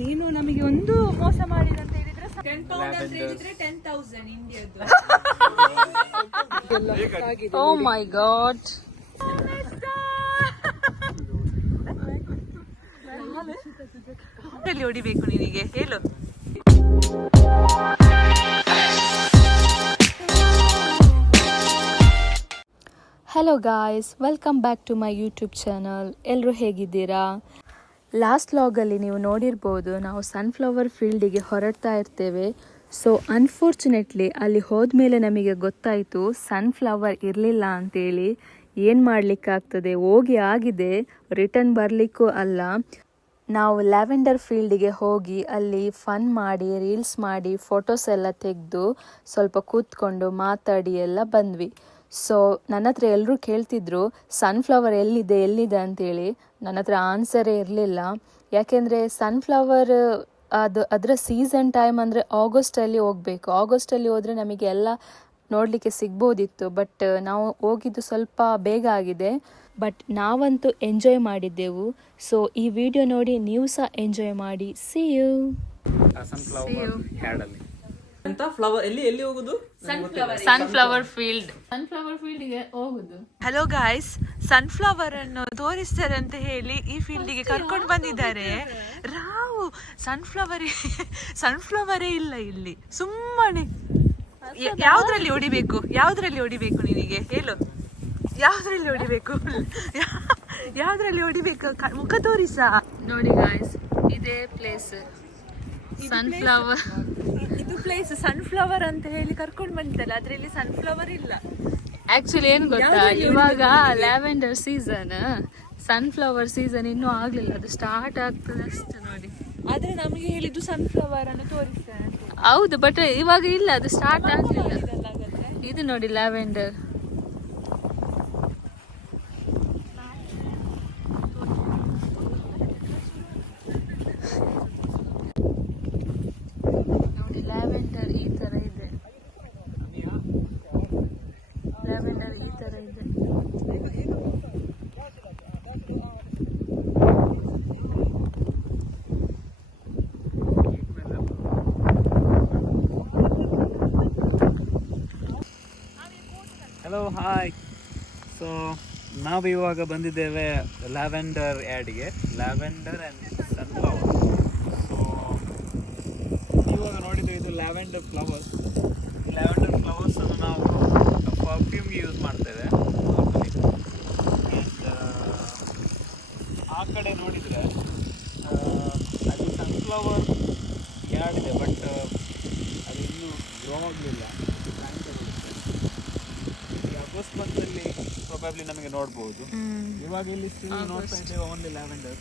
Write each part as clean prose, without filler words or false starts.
ನೀನು ನಮಗೆ ಒಂದು ಮೋಸ ಮಾಡಿದಂತ ಹೇಳಿದ್ರೆ 10,000 ಅಂತ ಹೇಳಿದ್ರೆ 10,000 ಇಂಡಿಯಾದ್ದು. ಓ ಮೈ ಗಾಡ್. ಹೊಡಿಬೇಕು ನಿನಗೆ ಹೇಳು. Hello guys, welcome back to my YouTube channel. ಎಲ್ಲರೂ ಹೇಗಿದ್ದೀರಾ? ಲಾಸ್ಟ್ ವ್ಲಾಗಲ್ಲಿ ನೀವು ನೋಡಿರ್ಬೋದು, ನಾವು ಸನ್ಫ್ಲವರ್ ಫೀಲ್ಡಿಗೆ ಹೊರಡ್ತಾ ಇರ್ತೇವೆ. ಸೊ ಅನ್ಫಾರ್ಚುನೇಟ್ಲಿ ಅಲ್ಲಿ ಹೋದ್ಮೇಲೆ ನಮಗೆ ಗೊತ್ತಾಯಿತು ಸನ್ಫ್ಲವರ್ ಇರಲಿಲ್ಲ ಅಂತೇಳಿ. ಏನು ಮಾಡಲಿಕ್ಕಾಗ್ತದೆ, ಹೋಗಿ ಆಗಿದೆ, ರಿಟರ್ನ್ ಬರಲಿಕ್ಕೂ ಅಲ್ಲ. ನಾವು ಲ್ಯಾವೆಂಡರ್ ಫೀಲ್ಡಿಗೆ ಹೋಗಿ ಅಲ್ಲಿ ಫನ್ ಮಾಡಿ, ರೀಲ್ಸ್ ಮಾಡಿ, ಫೋಟೋಸ್ ಎಲ್ಲ ತೆಗೆದು ಸ್ವಲ್ಪ ಕೂತ್ಕೊಂಡು ಮಾತಾಡಿ ಎಲ್ಲ ಬಂದ್ವಿ. ಸೊ ನನ್ನ ಹತ್ರ ಎಲ್ಲರೂ ಕೇಳ್ತಿದ್ರು ಸನ್ಫ್ಲವರ್ ಎಲ್ಲಿದೆ ಅಂತೇಳಿ. ನನ್ನ ಹತ್ರ ಆನ್ಸರೇ ಇರಲಿಲ್ಲ. ಯಾಕೆಂದರೆ ಸನ್ಫ್ಲವರ್ ಅದರ ಸೀಸನ್ ಟೈಮ್ ಅಂದರೆ ಆಗಸ್ಟಲ್ಲಿ ಹೋಗಬೇಕು. ಆಗಸ್ಟಲ್ಲಿ ಹೋದರೆ ನಮಗೆ ಎಲ್ಲ ನೋಡಲಿಕ್ಕೆ ಸಿಗ್ಬೋದಿತ್ತು. ಬಟ್ ನಾವು ಹೋಗಿದ್ದು ಸ್ವಲ್ಪ ಬೇಗ ಆಗಿದೆ. ಬಟ್ ನಾವಂತೂ ಎಂಜಾಯ್ ಮಾಡಿದ್ದೆವು. ಸೊ ಈ ವಿಡಿಯೋ ನೋಡಿ ನೀವು ಸಹ ಎಂಜಾಯ್ ಮಾಡಿ. C you. ಅಂತ ಫ್ಲವರ್ ಎಲ್ಲಿ ಹೋಗುದು? ಸನ್ಫ್ಲವರ್ ಫೀಲ್ಡ್ಗೆ ಹೋಗುದು. ಹಲೋ ಗಾಯ್ಸ್, ಸನ್ಫ್ಲವರ್ ಅನ್ನು ತೋರಿಸ್ತಾರೆ ಅಂತ ಹೇಳಿ ಈ ಫೀಲ್ಡಿಗೆ ಕರ್ಕೊಂಡು ಬಂದಿದ್ದಾರೆ. ರಾವು ಸನ್ಫ್ಲವರೇ ಇಲ್ಲ ಇಲ್ಲಿ. ಸುಮ್ಮನೆ ಯಾವ್ದ್ರಲ್ಲಿ ಹೊಡಿಬೇಕು ನಿನಗೆ ಹೇಳು. ಯಾವ್ದ್ರಲ್ಲಿ ಹೊಡಿಬೇಕು ಮುಖ ತೋರಿಸ. ನೋಡಿ ಗಾಯ್ಸ್, ಇದೇ ಪ್ಲೇಸ್ ಸನ್ಫ್ಲವರ್. ಇದು ಪ್ಲೇಸ್ ಸನ್ಫ್ಲವರ್ ಅಂತ ಹೇಳಿ ಕರ್ಕೊಂಡು ಬಂದಿದ್ದಲ್ಲ, ಅದ್ರಲ್ಲಿ ಸನ್ಫ್ಲವರ್ ಇಲ್ಲ. ಆಕ್ಚುಲಿ ಏನ್ ಗೊತ್ತಾ, ಇವಾಗ ಲ್ಯಾವೆಂಡರ್ ಸೀಸನ್, ಸನ್ಫ್ಲವರ್ ಸೀಸನ್ ಇನ್ನೂ ಆಗ್ಲಿಲ್ಲ, ಅದು ಸ್ಟಾರ್ಟ್ ಆಗ್ತದೆ ಅಷ್ಟೇ ನೋಡಿ. ಆದ್ರೆ ನಮಗೆ ಹೇಳಿದ್ದು ಸನ್ಫ್ಲವರ್ ಅನ್ನು ತೋರಿಸ್ತಾರೆ. ಹೌದು, ಬಟ್ ಇವಾಗ ಇಲ್ಲ, ಅದು ಸ್ಟಾರ್ಟ್ ಆಗ್ಲಿಲ್ಲ. ಇದು ನೋಡಿ ಲ್ಯಾವೆಂಡರ್. Hello, hi. ಸೊ ನಾವು ಇವಾಗ ಬಂದಿದ್ದೇವೆ ಲ್ಯಾವೆಂಡರ್ ಆ್ಯಡ್ಗೆ, ಲ್ಯಾವೆಂಡರ್ ಆ್ಯಂಡ್ ಸನ್ಫ್ಲವರ್. ಸೊ ಇವಾಗ ನೋಡಿದ್ರೆ ಇದು ಲ್ಯಾವೆಂಡರ್ ಫ್ಲವರ್ಸ್ ಅನ್ನು ನಾವು ಪರ್ಫ್ಯೂಮ್ಗೆ ಯೂಸ್ ಮಾಡ್ತೇವೆ. ಆ ಕಡೆ ನೋಡಿದರೆ ಅದು ಸನ್ಫ್ಲವರ್ ಯಾರ್ಡ್ ಇದೆ, ಬಟ್ ಅದು ಇನ್ನೂ ಗ್ರೋ ಆಗಲಿಲ್ಲ. ಆಗಸ್ಟ್ ಮಂತಲ್ಲಿ ಪ್ರೊಬ್ಯಾಬ್ಲಿ ನಮಗೆ ನೋಡ್ಬೋದು. ಇವಾಗ ಇಲ್ಲಿ ನೋಡ್ತಾ ಇದ್ದೇವೆ ಓನ್ಲಿ ಲ್ಯಾವೆಂಡರ್.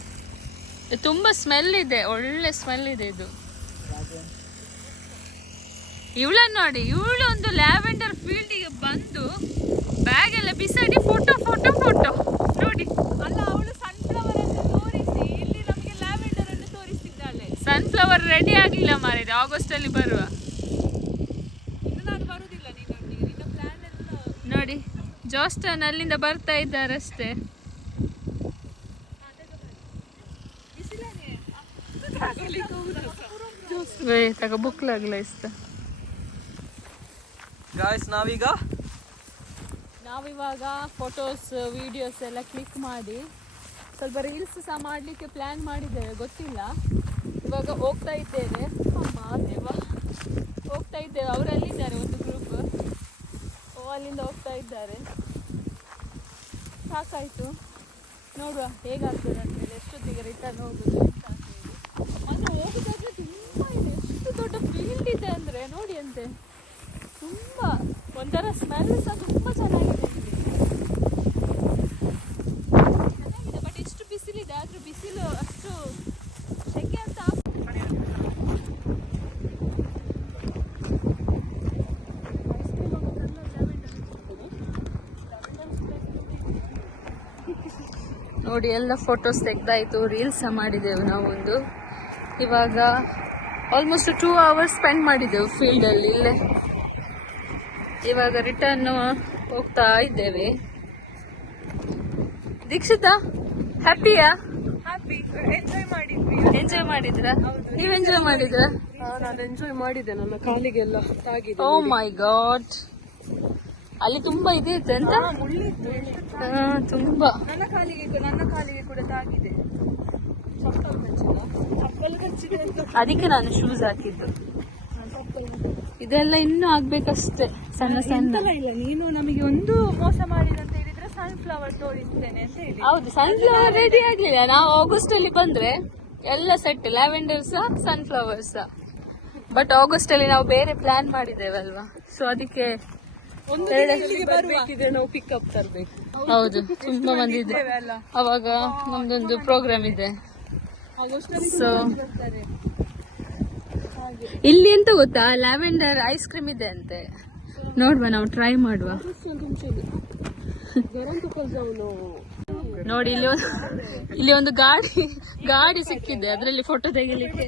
ತುಂಬಾ ಸ್ಮೆಲ್ ಇದೆ, ಒಳ್ಳೆ ಸ್ಮೆಲ್ ಇದೆ ಇದು. ಇವಳನ್ನ ನೋಡಿ, ಇವಳು ಒಂದು ಲ್ಯಾವೆಂಡರ್ ಫೀಲ್ಡಿಗೆ ಬಂದು ಬ್ಯಾಗ್ ಎಲ್ಲ ಬಿಸಾಡಿ ಫೋಟೋ ನೋಡಿ. ಅಲ್ಲ, ಅವಳು ಸನ್ಫ್ಲವರ್ ಅನ್ನು ತೋರಿಸಿ ಇಲ್ಲಿ ನಮಗೆ ಲ್ಯಾವೆಂಡರ್ ಅನ್ನು ತೋರಿಸಿದ್ದಾಳೆ. ಸನ್ಫ್ಲವರ್ ರೆಡಿ ಆಗ್ಲಿಲ್ಲ ಮಾರಿದೆ, ಆಗಸ್ಟ್ ಅಲ್ಲಿ ಬರುವ. ಇನ್ನು ನಾನು ಬರುದಿಲ್ಲ ನಿನ್ನೊಟ್ಟಿಗೆ, ನಿನ್ನ ಪ್ಲಾನ್ ಎಲ್ಲ ನೋಡಿ. ಜೋಸ್ಟನ್ ಅಲ್ಲಿಂದ ಬರ್ತಾ ಇದ್ದಾರಷ್ಟೇ. ತಗ ಬುಕ್ ಲಾಗ್ಲ ಇಷ್ಟ. ಗಾಯ್ಸ್, ನಾವಿವಾಗ ಫೋಟೋಸ್ ವಿಡಿಯೋಸ್ ಎಲ್ಲ ಕ್ಲಿಕ್ ಮಾಡಿ ಸ್ವಲ್ಪ ರೀಲ್ಸ್ ಸಹ ಮಾಡಲಿಕ್ಕೆ ಪ್ಲ್ಯಾನ್ ಮಾಡಿದ್ದೇವೆ, ಗೊತ್ತಿಲ್ಲ. ಇವಾಗ ಹೋಗ್ತಾ ಇದ್ದೇವೆ. ಅವರಲ್ಲಿದ್ದಾರೆ ಒಂದು ಗ್ರೂಪ್. ಅಲ್ಲಿಂದ ಹೋಗ್ತಾ ಇದ್ದಾರೆ. ಸಾಕಾಯಿತು, ನೋಡುವ ಹೇಗಾಗ್ತದೆ ಅಂತೇಳಿ, ಎಷ್ಟೊತ್ತಿಗೆ ರಿಟರ್ನ್ ಹೋಗುದು ಅಂತ ಅಂತೇಳಿ. ಅಂದರೆ ಹೋಗುದಾದ್ರೆ ತುಂಬ ಇದೆ, ಎಷ್ಟು ದೊಡ್ಡ ಫೀಲ್ಡ್ ಇದೆ ಅಂದರೆ ನೋಡಿ ಅಂತೆ. ತುಂಬ ಒಂಥರ ಸ್ಮೆಲ್ ಸಹ ತುಂಬ ಚೆನ್ನಾಗಿದೆ ಇಲ್ಲಿ. ಬಟ್ ಎಷ್ಟು ಬಿಸಿಲಿದೆ, ಆದರೂ ಬಿಸಿಲು ಅಷ್ಟು ಸೆಕೆ ಅಂತ. ನೋಡಿ, ಎಲ್ಲ ಫೋಟೋಸ್ ತೆಗ್ದಾಯಿತು, ರೀಲ್ಸ್ ಮಾಡಿದೆವು ನಾವೊಂದು. ಇವಾಗ ಆಲ್ಮೋಸ್ಟ್ 2 hours ಸ್ಪೆಂಡ್ ಮಾಡಿದೆವು ಫೀಲ್ಡಲ್ಲಿ ಇಲ್ಲೇ. ಇವಾಗ ರಿಟರ್ನ್ ಹೋಗ್ತಾ ಇದ್ದೇವೆ. ದೀಕ್ಷಿತಾ, ಹ್ಯಾಪಿಯಾ? ಹ್ಯಾಪಿ, ಎಂಜಾಯ್ ಮಾಡಿದ್ವಿ. ಎಂಜಾಯ್ ಮಾಡಿದ್ರಾ? ನೀವ್ ಎಂಜಾಯ್ ಮಾಡಿದ್ರಾ? ನಾನು ಎಂಜಾಯ್ ಮಾಡಿದೆ, ನನ್ನ ಕಾಲಿಗೆಲ್ಲ ತಾಗಿದೆ. ಓ ಮೈ ಗಾಡ್, ಅಲ್ಲಿ ತುಂಬಾ ಇದೆ ಅಂತ. ತುಂಬಾ ನನ್ನ ಕಾಲಿಗೆ ಕೂಡ ತಾಗಿದೆ. ಚಪ್ಪಲ್ ಕಚ್ಚಿದೆ ಅಂತ. ಅದಕ್ಕೆ ನಾನು ಶೂಸ್ ಹಾಕಿದ್ದು. ಇದೆಲ್ಲ ಇನ್ನೂ ಆಗ್ಬೇಕಷ್ಟೇ, ಸಣ್ಣ ಸಣ್ಣ. ಇಲ್ಲ, ನೀನು ನಮಗೆ ಒಂದು ಮೋಸ ಮಾಡಿದಂತ ಹೇಳಿದ್ರೆ ಸನ್ಫ್ಲವರ್ ತೋರಿಸ್ತೇನೆ ಅಂತ ಹೇಳಿ. ಹೌದು, ಸನ್ಫ್ಲವರ್ ರೆಡಿ ಆಗ್ಲಿಲ್ಲ. ನಾವು ಆಗಸ್ಟ್ ಅಲ್ಲಿ ಬಂದ್ರೆ ಎಲ್ಲ ಸೆಟ್, ಲ್ಯಾವೆಂಡರ್ ಸಹ ಸನ್ಫ್ಲವರ್ ಸಹ. ಬಟ್ ಆಗಸ್ಟ್ ಅಲ್ಲಿ ನಾವು ಬೇರೆ ಪ್ಲಾನ್ ಮಾಡಿದ್ದೇವಲ್ವಾ, ಸೊ ಅದಕ್ಕೆ ಬರ್ಬೇಕಿದ್ರೆ ನಾವು ಪಿಕಪ್ ತರ್ಬೇಕು. ಹೌದು, ತುಂಬಾ ಮಂದಿ ಇದೆ ಅವಾಗ. ನಮ್ದೊಂದು ಪ್ರೋಗ್ರಾಮ್ ಇದೆ. ಸೊ ಇಲ್ಲಿ ಎಂತ ಗೊತ್ತಾ, ಲ್ಯಾವೆಂಡರ್ ಐಸ್ ಕ್ರೀಮ್ ಇದೆ ಅಂತೆ. ನೋಡುವ, ನಾವು ಟ್ರೈ ಮಾಡುವ. ನೋಡಿ, ಇಲ್ಲಿ ಒಂದು ಗಾಡಿ ಸಿಕ್ಕಿದೆ, ಅದರಲ್ಲಿ ಫೋಟೋ ತೆಗಿಲಿಕ್ಕೆ.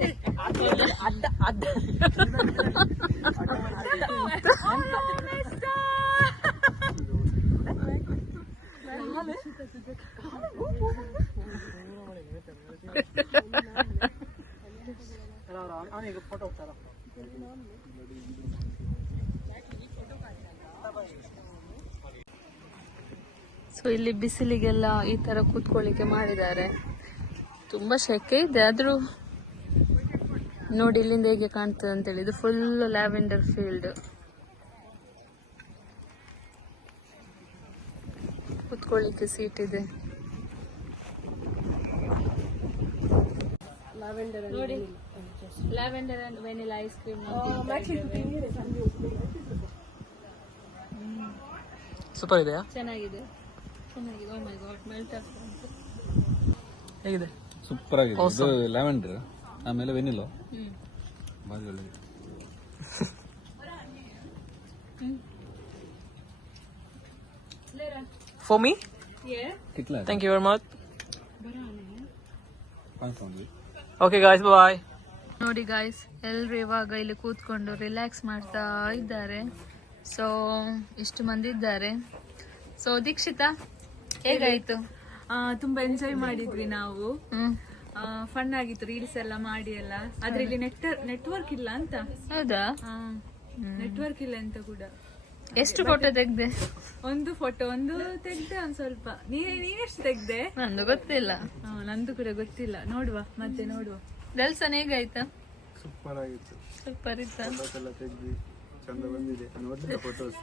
ಸೊ ಇಲ್ಲಿ ಬಿಸಿಲಿಗೆಲ್ಲ ಈ ತರ ಕೂತ್ಕೊಳ್ಳಿಕ್ಕೆ ಮಾಡಿದ್ದಾರೆ. ತುಂಬಾ ಶೆಕೆ ಇದೆ, ಆದ್ರೂ ನೋಡಿ ಇಲ್ಲಿಂದ ಹೇಗೆ ಕಾಣ್ತದೆ ಅಂತೇಳಿ. ಇದು ಫುಲ್ ಲ್ಯಾವೆಂಡರ್ ಫೀಲ್ಡ್. ಕೂತ್ಕೊಳ್ಳಿಕ್ಕೆ ಸೀಟ್ ಇದೆ. ನೋಡಿ, lavender and vanilla ice cream super ಇದೆಯಾ? ಚೆನ್ನಾಗಿದೆ. ಓ ಮೈ ಗಾಡ್, ಮೆಲ್ಟ್ ಆಗ್ತಾ ಉಂಟು. ಹೇಗಿದೆ? ಸೂಪರ್ ಆಗಿದೆ. ಇದು ಲ್ಯಾವೆಂಡರ್, ಆಮೇಲೆ ವೆನಿಲೋ. ಬಾರಿ ಒಳ್ಳೆಗಿದೆ. For me? ಟಿಕ್ಲಾ Thank you very much. ಕಾಣಿಸ್ಕೊಂಡ್ವಿ. Okay guys, bye. ನೋಡಿ ಗಾಯ್ಸ್, ಎಲ್ರು ಇವಾಗ ಇಲ್ಲಿ ಕೂತ್ಕೊಂಡು ರಿಲ್ಯಾಕ್ಸ್ ಮಾಡ್ತಾ ಇದ್ದಾರೆ. ಸೊ ಇಷ್ಟು ಮಂದಿ ಇದ್ದಾರೆ. ಸೊ ದೀಕ್ಷಿತಾ, ಹೇಗಾಯ್ತು? ತುಂಬಾ ಎಂಜಾಯ್ ಮಾಡಿದ್ವಿ ನಾವು. ಫನ್ ಆಗಿತ್ತು, ರೀಲ್ಸ್ ಎಲ್ಲ ಮಾಡಿ ಎಲ್ಲ. ಆದ್ರೆ ಇಲ್ಲಿ ನೆಟ್ವರ್ಕ್ ಇಲ್ಲ ಅಂತ. ಹೌದಾ? ನೆಟ್ವರ್ಕ್ ಇಲ್ಲ ಅಂತ ಕೂಡ. ಎಷ್ಟು ಫೋಟೋ ತೆಗ್ದೆ? ಒಂದು ಫೋಟೋ ಒಂದು ತೆಗ್ದೆ, ಒಂದ್ ಸ್ವಲ್ಪ. ನೀನೆಷ್ಟು ತೆಗ್ದೆ? ನಂದು ಗೊತ್ತಿಲ್ಲ. ನಂದು ಕೂಡ ಗೊತ್ತಿಲ್ಲ. ನೋಡುವ, ಮತ್ತೆ ನೋಡುವ. ದಲ್ಸನ್ ಹೇಗಾಯ್ತು? ಸೂಪರ್ ಆಗಿತ್ತು. ಸೂಪರ್ ಇತ್ತ? ಎಲ್ಲ ತೆಗ್ದ್ವಿ, ಚಂದ ಬಂದಿದೆ. ನೋಡಿದ ಫೋಟೋಸ್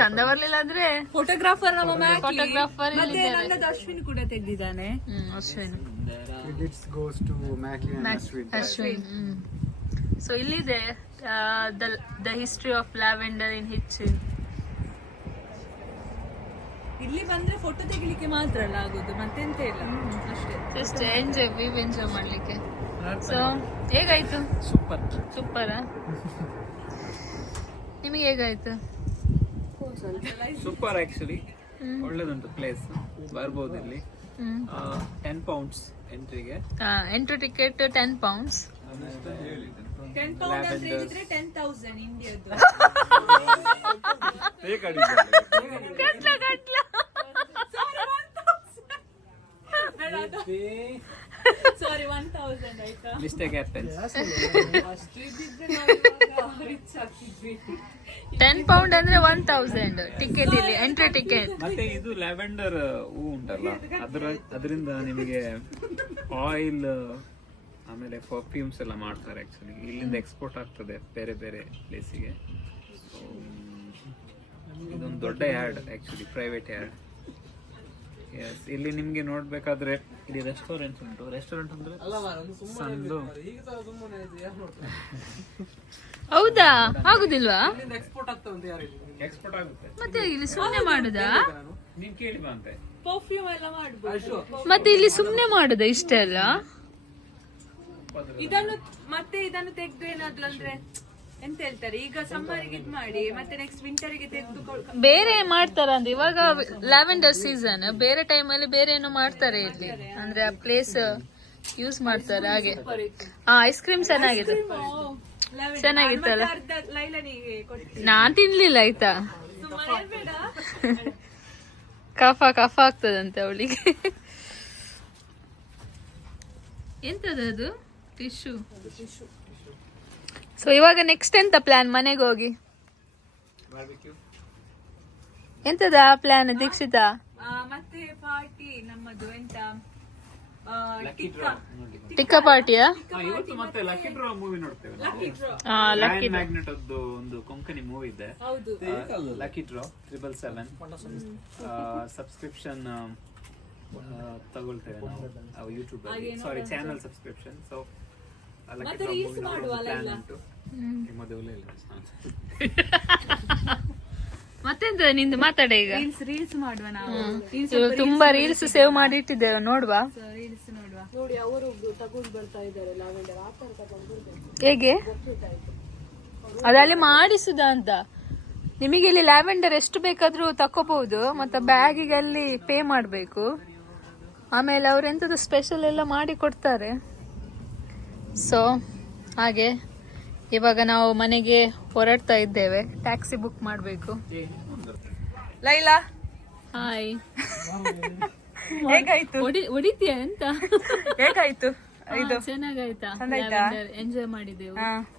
ಚಂದ ಬರ್ಲಿಲ್ಲ ಅಂದ್ರೆ ಫೋಟೋಗ್ರಾಫರ್ ನಮ್ಮ ಫೋಟೋಗ್ರಾಫರ್ ಮತ್ತೆ ನನ್ನದು ಅಶ್ವಿನ್ ಕೂಡ ತೆಗ್ದಿದ್ದಾನೆ. Ashwin. Credits goes to Mackley and Ashwin. Ashwin. So ಇಲ್ಲಿದೆ the history of lavender in Hitchin. ಇಲ್ಲಿ ಬಂದ್ರೆ ಫೋಟೋ ತೆಗಿಲಿಕ್ಕೆ ಮಾತ್ರ ಅಲ್ಲ ಆಗೋದು, ಮತ್ತೆಂತ ಇಲ್ಲ. ಅಷ್ಟೇ, ಜಸ್ಟ್ ಎಂಜಾಯ್ ಮಾಡ್ಲಿಕ್ಕೆ. ಸೊ ಹೇಗಾಯ್ತು? ಸೂಪರಾ? ನಿಮಗೆ ಹೇಗಾಯ್ತು? Super actually. ಒಳ್ಳೆದುಂಟು ಪ್ಲೇಸ್, ಬರ್ಬೋದು ಇಲ್ಲಿ. 10 pounds ಎಂಟ್ರಿಗೆ. Entry ticket 10 pounds. 10 pound ಅಂತ ಹೇಳಿದ್ರೆ 10,000 ಇಂಡಿಯಾದ್ದು. ಸಾರಿ, 1,000 ಆಯ್ತಾ? Mistake happens. ಅಷ್ಟು ಇದ್ದಿದ್ರೆ ನಾವು ರಿಚ್ ಆಗ್ತಿದ್ವಿ. 10 pound ಅಂದ್ರೆ 1,000 ಟಿಕೆಟ್ ಇಲ್ಲಿ, ಎಂಟ್ರಿ ಟಿಕೆಟ್. ಮತ್ತೆ ಇದು ಲ್ಯಾವೆಂಡರ್ ಹೂ ಉಂಟಲ್ಲ, ಅದರಿಂದ ನಿಮಗೆ ಆಯಿಲ್ ಆಮೇಲೆ ಪರ್ಫ್ಯೂಮ್ಸ್ ಎಲ್ಲ ಮಾಡ್ತಾರೆ. ಆಕ್ಚುಲಿ ಇಲ್ಲಿಂದ ಎಕ್ಸ್ಪೋರ್ಟ್ ಆಗ್ತದೆ ಬೇರೆ ಬೇರೆ ಪ್ಲೇಸಿಗೆ. ಇದೊಂದು ದೊಡ್ಡ yard, actually private yard. Yes, ಇಲ್ಲಿ ನಿಮ್ಗೆ ನೋಡ್ಬೇಕಾದ್ರೆ ಇಲ್ಲಿ ರೆಸ್ಟೋರೆಂಟ್ ಉಂಟು. ರೆಸ್ಟೋರೆಂಟ್ ಅಂದ್ರೆ ಸಣ್ಣದು. ಹೌದಾ? ಆಗುದಿಲ್ವಾ? ಎಕ್ಸ್ಪೋರ್ಟ್ ಆಗುತ್ತೆ. ಮತ್ತೆ ಇಲ್ಲಿ ಸುಮ್ನೆ ಮಾಡುದಾ? ನೀನ್ ಕೇಳಿ ಬಾ ಅಂತೆ. ಪರ್ಫ್ಯೂಮ್ ಎಲ್ಲ ಮಾಡ್ಬೋದು. ಮತ್ತೆ ಇಲ್ಲಿ ಸುಮ್ನೆ ಮಾಡುದಾ ಇಷ್ಟೆಲ್ಲ? ಇದನ್ನು ತೆಗ್ದು ಏನಾದ್ರು ಅಂದ್ರೆ ಎಂತ ಹೇಳ್ತಾರೆ, ಈಗ ಸಮ್ಮರಿಗೆ ಇದ್ ಮಾಡಿ ಮತ್ತೆ ನೆಕ್ಸ್ಟ್ ವಿಂಟರ್ಗೆ ತೆಗೆದು ಬೇರೆ ಮಾಡ್ತಾರ ಅಂದ್ರೆ. ಇವಾಗ ಲ್ಯಾವೆಂಡರ್ ಸೀಸನ್, ಬೇರೆ ಟೈಮಲ್ಲಿ ಬೇರೆ ಏನೋ ಮಾಡ್ತಾರೆ ಇಲ್ಲಿ. ಅಂದ್ರೆ ಆ ಪ್ಲೇಸ್ ಯೂಸ್ ಮಾಡ್ತಾರೆ ಹಾಗೆ. ಐಸ್ ಕ್ರೀಮ್ ಚೆನ್ನಾಗಿದೆ. ಚೆನ್ನಾಗಿತ್ತಲ್ಲ? ನಾನ್ ತಿನ್ಲಿಲ್ಲ ಆಯ್ತಾ. ಕಫ ಆಗ್ತದಂತೆ ಅವಳಿಗೆ. ಎಂತದದು? ಟಿಶ್ಯೂ. ಸೊ ಇವಾಗ ನೆಕ್ಸ್ಟ್ ಎಂತ ಪ್ಲಾನ್? ಮನೆಗೆ ಹೋಗಿ ಎಂತದ ಪ್ಲಾನ್ ದೀಕ್ಷಿತಾ? ಮತ್ತೆ ಪಾರ್ಟಿ ನಮ್ಮದು ಎಂತ ಟಿಕ್ಕ ಪಾರ್ಟಿಯಾ? ಇವತ್ತು ಮತ್ತೆ ಲಕ್ಕಿ ಡ್ರಾ ಮೂವಿ ನೋಡ್ತೇವೆ ಲಕ್ಕಿ ಮ್ಯಾಗ್ನೆಟ್ ಅದು ಒಂದು ಕೊಂಕಣಿ ಮೂವಿ ಇದೆ, ಲಕ್ಕಿ ಡ್ರಾ 777 ಸಬ್ಸ್ಕ್ರಿಪ್ಷನ್ ತಗೊಳ್ತೇವೆ ನಾವು ಯೂಟ್ಯೂಬ್ ಅಲ್ಲಿ, sorry channel subscription. So lucky draw movie ನೋಡುವ ಪ್ಲಾನ್ ಉಂಟು. ಮದುವೆ ಇಲ್ಲ ಮತ್ತೆಂತ ನಿಂದು ಮಾತಾಡ ಈಗ. ರೀಲ್ಸ್ ಮಾಡುವ ನಾವು. ಇವ್ರು ತುಂಬಾ ರೀಲ್ಸ್ ಸೇವ್ ಮಾಡಿ ಇಟ್ಟಿದ್ದೇವೆ, ನೋಡುವ ರೀಲ್ಸ್ ನೋಡುವ. ಹೇಗೆ ಅದಲ್ಲಿ ಮಾಡಿಸುದ ಅಂತ. ನಿಮಗೆ ಇಲ್ಲಿ ಲ್ಯಾವೆಂಡರ್ ಎಷ್ಟು ಬೇಕಾದ್ರೂ ತಕೋಬಹುದು, ಮತ್ತೆ ಬ್ಯಾಗಿಗೆ ಅಲ್ಲಿ ಪೇ ಮಾಡ್ಬೇಕು. ಆಮೇಲೆ ಅವ್ರು ಎಂತದ್ದು ಸ್ಪೆಷಲ್ ಎಲ್ಲ ಮಾಡಿ ಕೊಡ್ತಾರೆ. ಸೊ ಹಾಗೆ ಇವಾಗ ನಾವು ಮನೆಗೆ ಹೊರಡ್ತಾ ಇದ್ದೇವೆ, ಟ್ಯಾಕ್ಸಿ ಬುಕ್ ಮಾಡಬೇಕು. ಲೈಲಾ ಹಾಯ್, ಹೇಗಾಯ್ತು? ಹೊಡಿತೀಯ ಅಂತ? ಹೇಗಾಯ್ತು? ಇದು ಚೆನ್ನಾಗಾಯ್ತಾ? ಚೆಂದಾಯ್ತಾ? ಎಂಜಾಯ್ ಮಾಡಿದೆವು.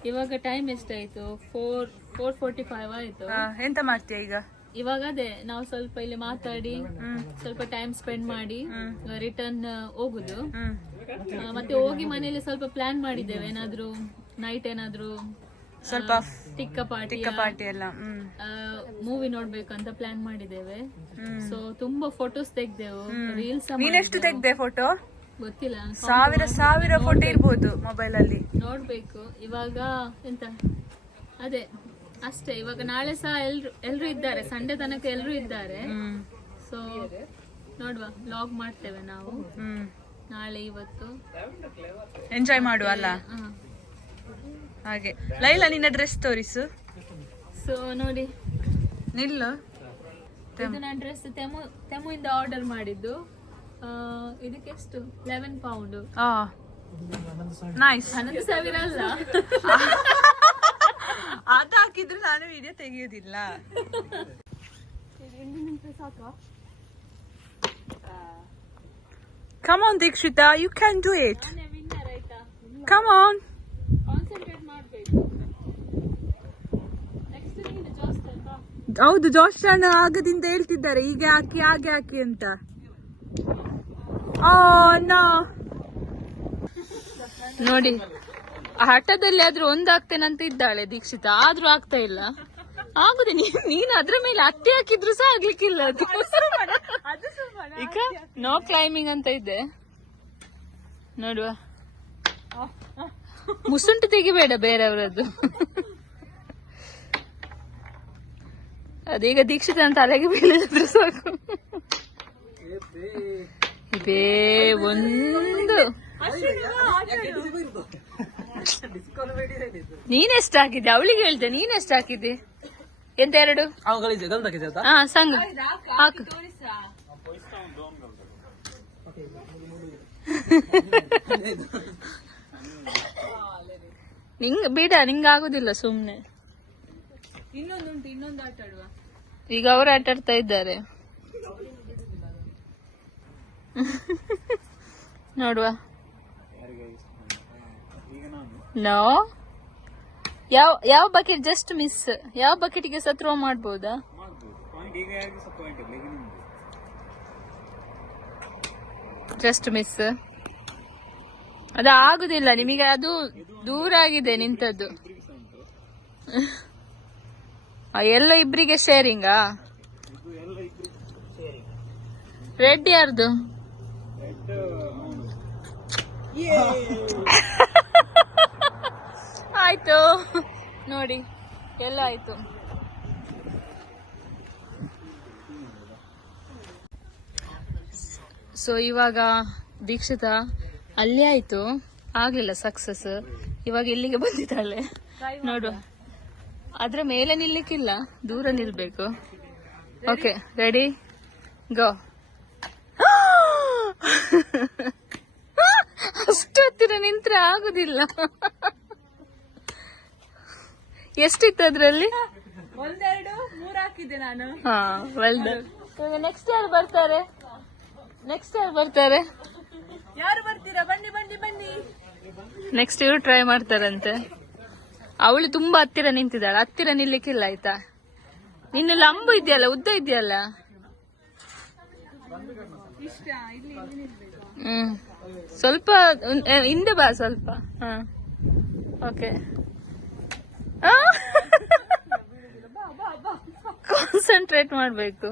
ಇವಾಗ ಟೈಮ್ ಎಷ್ಟಾಯ್ತು? 4:45 ಆಯ್ತು. ಎಂತ ಮಾಡ್ತೀಯ ಈಗ? ಇವಾಗ ಅದೇ ನಾವು ಸ್ವಲ್ಪ ಇಲ್ಲಿ ಮಾತಾಡಿ ಸ್ವಲ್ಪ ಟೈಮ್ ಸ್ಪೆಂಡ್ ಮಾಡಿ ರಿಟರ್ನ್ ಹೋಗುದು. ಮತ್ತೆ ಹೋಗಿ ಮನೇಲಿ ಸ್ವಲ್ಪ ಪ್ಲಾನ್ ಮಾಡಿದ್ದೇವೆ, ಏನಾದ್ರು ನೈಟ್ ಏನಾದ್ರು ಸ್ವಲ್ಪ ಟಿಕ್ಕ ಪಾರ್ಟಿ ಎಲ್ಲ ಮೂವಿ ನೋಡ್ಬೇಕಂತ ಪ್ಲಾನ್ ಮಾಡಿದ್ದೇವೆ. ಸೊ ತುಂಬಾ ಫೋಟೋಸ್ ತೆಗ್ದೆವು, ರೀಲ್ಸ್. ನೀನೆಷ್ಟು ತೆಗ್ದೆ ಫೋಟೋ? ಗೊತ್ತಿಲ್ಲ, ಸಾವಿರ ಫೋಟೋ ಇರ್ಬೋದು ಮೊಬೈಲ್ ಅಲ್ಲಿ. ನೋಡ್ಬೇಕು. ಇವಾಗ ಎಂತ ಅದೇ ಅಷ್ಟೇ. ಇವಾಗ ನಾಳೆ ಸಹ ಎಲ್ರು ಇದ್ದಾರೆ, ಸಂಡೆ ತನಕ ಎಲ್ರು ಇದ್ದಾರೆ. ಸೊ ನೋಡುವ, ಲಾಗ್ ಮಾಡ್ತೇವೆ ನಾವು ನಾಳೆ ಇವತ್ತು. ಎಂಜಾಯ್ ಮಾಡುವ ಅಲ್ಲ ಹಾಗೆ. ಲೈಲಾ ನಿನ್ನ ಡ್ರೆಸ್ ತೋರಿಸು. ಸೊ ನೋಡಿ, ನಿಲ್ಲು. ಇದು ನನ್ನ ಡ್ರೆಸ್ ತೆಮುಯಿಂದ ಆರ್ಡರ್ ಮಾಡಿದ್ದು. ಇದಕ್ಕೆ ಎಷ್ಟು? 11 ಪೌಂಡ್. ನೈಸ್. 11,000 ಅಲ್ಲ. ಅದು ಹಾಕಿದ್ರು ನಾನು ವಿಡಿಯೋ ತೆಗೆಯೋದಿಲ್ಲ. Come on Dikshita, you can do it. Come on. Concentrate ಮಾಡ್ಬೇಕು. ನೆಕ್ಸ್ಟ್ ನೀನು ಜಾಸ್ತಿ ಅಲ್ವಾ? ಹೌದು, ಜೋಶಾನ ಆಗದಿಂದ ಹೇಳ್ತಿದ್ದಾರೆ ಹೀಗೆ ಹಾಕಿ ಹಾಗೆ ಹಾಕಿ ಅಂತ. ನೋಡಿ, ಹಠದಲ್ಲಿ ಆದ್ರೂ ಒಂದಾಗ್ತೇನಂತ ಇದ್ದಾಳೆ ದೀಕ್ಷಿತಾ, ಆದ್ರೂ ಆಗ್ತಾ ಇಲ್ಲ. ಆಗುದೇ, ನೀನು ಅದ್ರ ಮೇಲೆ ಹತ್ತಿ ಹಾಕಿದ್ರು ಸಹ ಆಗ್ಲಿಕ್ಕಿಲ್ಲ ಅದು. ಈಗ ನೋ ಕ್ಲೈಂಬಿಂಗ್ ಅಂತ ಇದೆ, ನೋಡುವ. ಮುಸುಂಟು ತೆಗಿಬೇಡ ಬೇರೆಯವರದ್ದು. ಅದೀಗ ದೀಕ್ಷಿತ ತಲೆಗೆ ಬೀಳಿದ್ರು ಸಾಕು. ಇದೇ ಒಂದು. ನೀನೆಷ್ಟು ಹಾಕಿದ್ದೆ? ಅವಳಿಗೆ ಹೇಳ್ತೆ, ನೀನೆಷ್ಟು ಹಾಕಿದ್ದೆ? ಎಂತ 2? ಹಾ, ಸಂಘ ಹಾಕು. ನಿಂಗ್ ಬೇಡ, ನಿಂಗ ಆಗುದಿಲ್ಲ ಸುಮ್ನೆ. ಇನ್ನೊಂದು ಆಟ ಆಡುವ. ಈಗ ಅವರು ಆಟ ಆಡ್ತಾ ಇದ್ದಾರೆ, ನೋಡುವ. ನೋ, ಯಾವ ಬಕೆಟ್ ಜಸ್ಟ್ ಮಿಸ್. ಯಾವ ಬಕೆಟ್ಗೆ ಸಹ ಥ್ರೋ ಮಾಡ್ಬೋದಾ? Just miss. ಅದು ಆಗುದಿಲ್ಲ ನಿಮಗೆ, ಅದು ದೂರ ಆಗಿದೆ ನಿಂತದ್ದು. ಎಲ್ಲ ಇಬ್ರಿಗೆ ಶೇರಿಂಗಾ? ರೆಡ್ ಯಾರ್ದು? ಆಯ್ತು ನೋಡಿ, ಎಲ್ಲ ಆಯ್ತು. ಸೊ ಇವಾಗ ದೀಕ್ಷಿತಾ ಅಲ್ಲೇ ಆಯ್ತು, ಆಗ್ಲಿಲ್ಲ ಸಕ್ಸಸ್. ಇವಾಗ ಇಲ್ಲಿಗೆ ಬಂದಿದ್ದಾಳೆ, ನೋಡು. ಅದ್ರ ಮೇಲೆ ನಿಲ್ಲಿಕ್ಕಿಲ್ಲ, ದೂರ ನಿಲ್ಬೇಕು. ಓಕೆ, ರೆಡಿ, ಗೋ. ಅಷ್ಟು ಹತ್ತಿರ ನಿಂತ್ರೆ ಆಗುದಿಲ್ಲ. ಎಷ್ಟಿತ್ತು ಅದ್ರಲ್ಲಿ? 1, 2, 3 ಹಾಕಿದ್ದೆ ನಾನು. ಹಾ, ವೆಲ್ ಡನ್. ನೆಕ್ಸ್ಟ್ ಯಾರು ಬರ್ತಾರೆ? ಯಾರು ಬರ್ತೀರಾ? ಬನ್ನಿ ಬನ್ನಿ ಬನ್ನಿ. ನೆಕ್ಸ್ಟ್ ಇವ್ರು ಟ್ರೈ ಮಾಡ್ತಾರಂತೆ. ಅವಳು ತುಂಬಾ ಹತ್ತಿರ ನಿಂತಿದ್ದಾಳೆ, ಹತ್ತಿರ ನಿಲ್ಲಿಕ್ಕಿಲ್ಲ ಆಯ್ತಾ. ನಿನ್ನ ಲಂಬು ಇದೆಯಲ್ಲ, ಉದ್ದ ಇದೆಯಲ್ಲ. ಸ್ವಲ್ಪ ಹಿಂದೆ ಬಾ ಸ್ವಲ್ಪ. ಓಕೆ, ಕಾನ್ಸಂಟ್ರೇಟ್ ಮಾಡ್ಬೇಕು.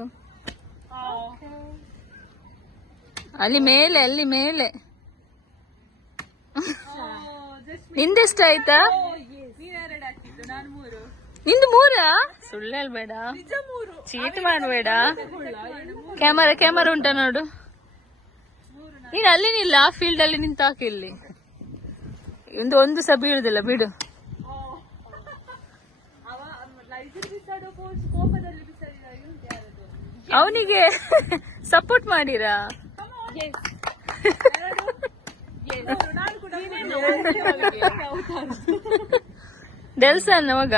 ಅಲ್ಲಿ ಮೇಲೆ ನಿಂದೆಷ್ಟಾಯ್ತಾ? ನಿಂದು 3? ಸುಳ್ಳು ಹೇಳ್ಬೇಡ, ಚೀಟ್ ಮಾಡ್ಬೇಡ. ಕ್ಯಾಮರಾ ಉಂಟಾ ನೋಡು. ನೀನ್ ಅಲ್ಲಿ ನಿಲ್ಲ, ಆ ಫೀಲ್ಡ್ ಅಲ್ಲಿ ನಿಂತ ಹಾಕಿಲ್ಲಿ. ಒಂದು ಸಹ ಬೀಳುದಿಲ್ಲ ಬಿಡು. ಅವನಿಗೆ ಸಪೋರ್ಟ್ ಮಾಡಿರಾ? ಡೆಲ್ಸನ್ ಮಗ.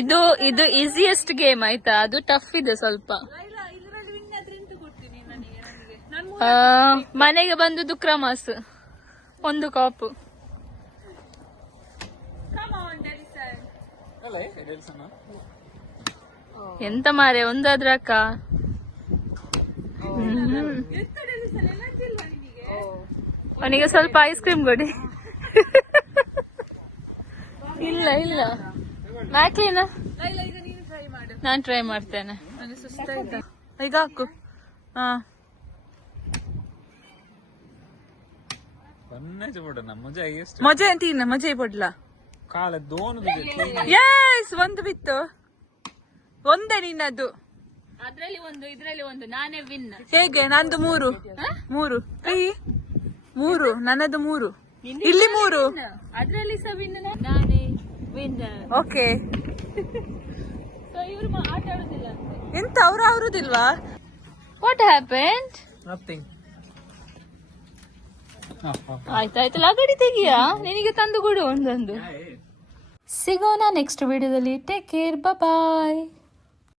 ಇದು ಈಸಿಯೆಸ್ಟ್ ಗೇಮ್ ಆಯ್ತಾ, ಅದು ಟಫ್ ಇದೆ ಸ್ವಲ್ಪ. ಮನೆಗೆ ಬಂದು ಕ್ರಮಾಸ್ 1 ಕಾಪು. ಎಂತ ಮಾರೆ, ಒಂದಾದ್ರ ಅಕ್ಕ. ಅವನಿಗೆ ಸ್ವಲ್ಪ ಐಸ್ ಕ್ರೀಮ್ ಕೊಡಿ. ಇಲ್ಲ ಮ್ಯಾಕ್ಲಿನ ನಾನ್ ಟ್ರೈ ಮಾಡ್ತೇನೆ. ಈಗ ಹಾಕು. ಮಜೆ ಅಂತೀನ, ಮಜೆ ಪಡ್ಲ. ಯಸ್, ಒಂದು ಬಿತ್ತು. ಒಂದೇ ನಿನ್ನದು. ಅದ್ರಲ್ಲಿ ಒಂದು, ಇದ್ರಲ್ಲಿ ಒಂದು. ನಾನೇ ವಿನ್. ಹೇಗೆ? ನಂದು 3 3 ನನ್ನದು 3, ಇಲ್ಲಿ 3. ಅದ್ರಲ್ಲಿ ಸಹ ವಿನ್, ನಾನೇ ವಿನ್. ಓಕೆ. ಇವ್ರು ಆಟ ಆಡುದಿಲ್ಲ. ಎಂತ ಅವ್ರು ಆಡುದಿಲ್ವಾ? What happened? ನಥಿಂಗ್. ಆಯ್ತಾಯ್ತು, ಲಗಡಿ ತೆಗಿಯಾ, ನಿನಗೆ ತಂದು ಕೊಡು ಒಂದೊಂದು. ಸಿಗೋಣ ನೆಕ್ಸ್ಟ್ ವಿಡಿಯೋದಲ್ಲಿ. ಟೇಕ್ ಕೇರ್, ಬಾಯ್.